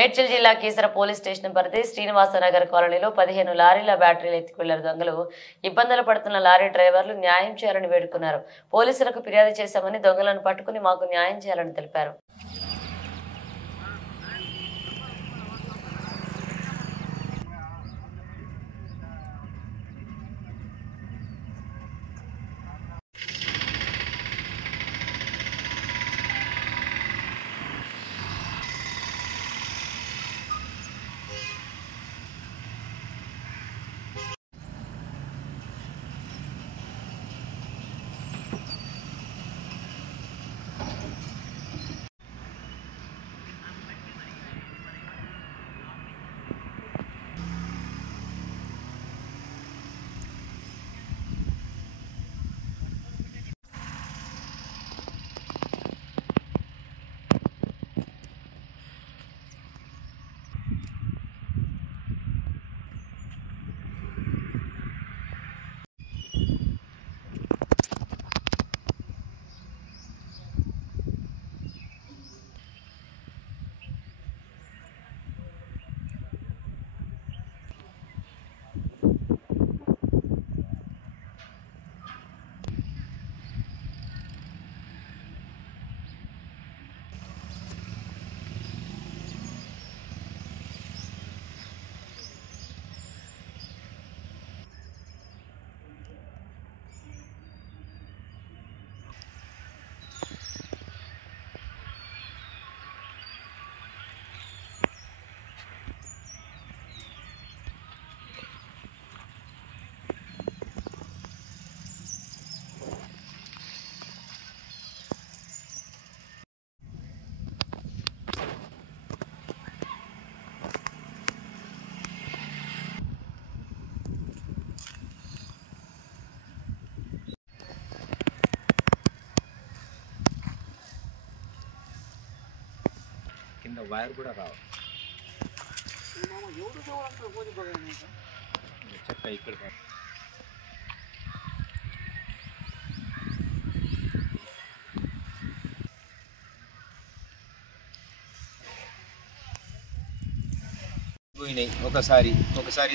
మేడ్చల్ జిల్లా Keesara police station పరిధి శ్రీనివాసనగర్ కాలనీలో 15 లారీల బ్యాటరీలు ఎత్తుకెళ్లారు దొంగలు. ఇబ్బందులు పడుతున్న లారీ డ్రైవర్లు న్యాయం చేయాలని వేడుకున్నారు. పోలీసులకు ఫిర్యాదు చేశామని దొంగలను పట్టుకుని మాకు న్యాయం చేయాలని తెలిపారు. కింద వైర్ కూడా రావు చెత్త ఇక్కడ పోయినాయి. ఒకసారి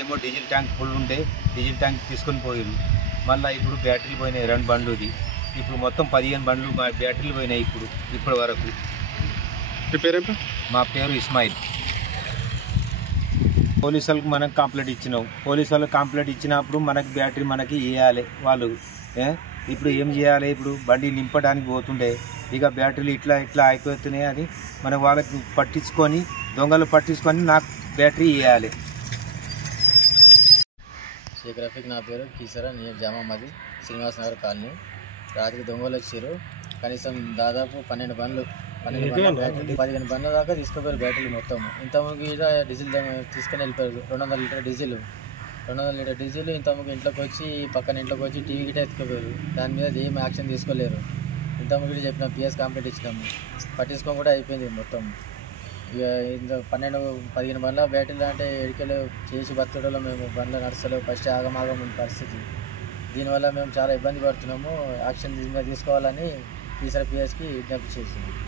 ఏమో డీజిల్ ట్యాంక్ ఫుల్ ఉంటే డీజిల్ ట్యాంక్ తీసుకొని పోయారు. మళ్ళీ ఇప్పుడు బ్యాటరీలు పోయినాయి 2 బండ్లుది. ఇప్పుడు మొత్తం 15 బండ్లు బ్యాటరీలు పోయినాయి ఇప్పటి వరకు. మా పేరు ఇస్మాయిల్. పోలీసు వాళ్ళకి మనం కంప్లైంట్ ఇచ్చినాం. పోలీసు వాళ్ళకి కంప్లైంట్ ఇచ్చినప్పుడు మనకి బ్యాటరీ మనకి ఇవ్వాలి వాళ్ళు. ఇప్పుడు ఏం చేయాలి? ఇప్పుడు బండి నింపడానికి పోతుండే ఇక బ్యాటరీలు ఇట్లా అయిపోతున్నాయి అని మనం వాళ్ళకి పట్టించుకొని దొంగలు పట్టించుకొని నాకు బ్యాటరీ ఇవ్వాలి. షేక్ రఫీక్ నా పేరు. కీసరా, నేను జామా మాది శ్రీనివాసనగర్ కాలనీ. రాత్రికి దొంగలు వచ్చారు. కనీసం దాదాపు 12 బండ్లు 15 బండ్ల దాకా తీసుకుపోయారు బ్యాటరీలు మొత్తం. ఇంతకుముందు డీజిల్ తీసుకొని వెళ్ళిపోయారు. 200 లీటర్ డీజిల్ ఇంతకుముందు ఇంట్లోకి వచ్చి పక్కన ఇంట్లోకి వచ్చి టీవీ గిట్ట ఎత్తుకుపోయారు. దాని మీద ఏం యాక్షన్ తీసుకోలేరు. ఇంతకుముందు చెప్పిన పిఎస్ కంప్లైంట్ ఇచ్చినాము. పట్టించుకొని కూడా అయిపోయింది మొత్తం. ఇక 15 బండ్ల బ్యాటరీలు అంటే ఎడికెళ్ళి చేసి బతుకడంలో మేము బండ్లు నడుస్తలేవు. ఫస్ట్ ఆగమాగం ఉన్న పరిస్థితి. దీనివల్ల మేము చాలా ఇబ్బంది పడుతున్నాము. యాక్షన్ తీసుకోవాలని కీసర పిఎస్కి విజ్ఞప్తి చేస్తున్నాము.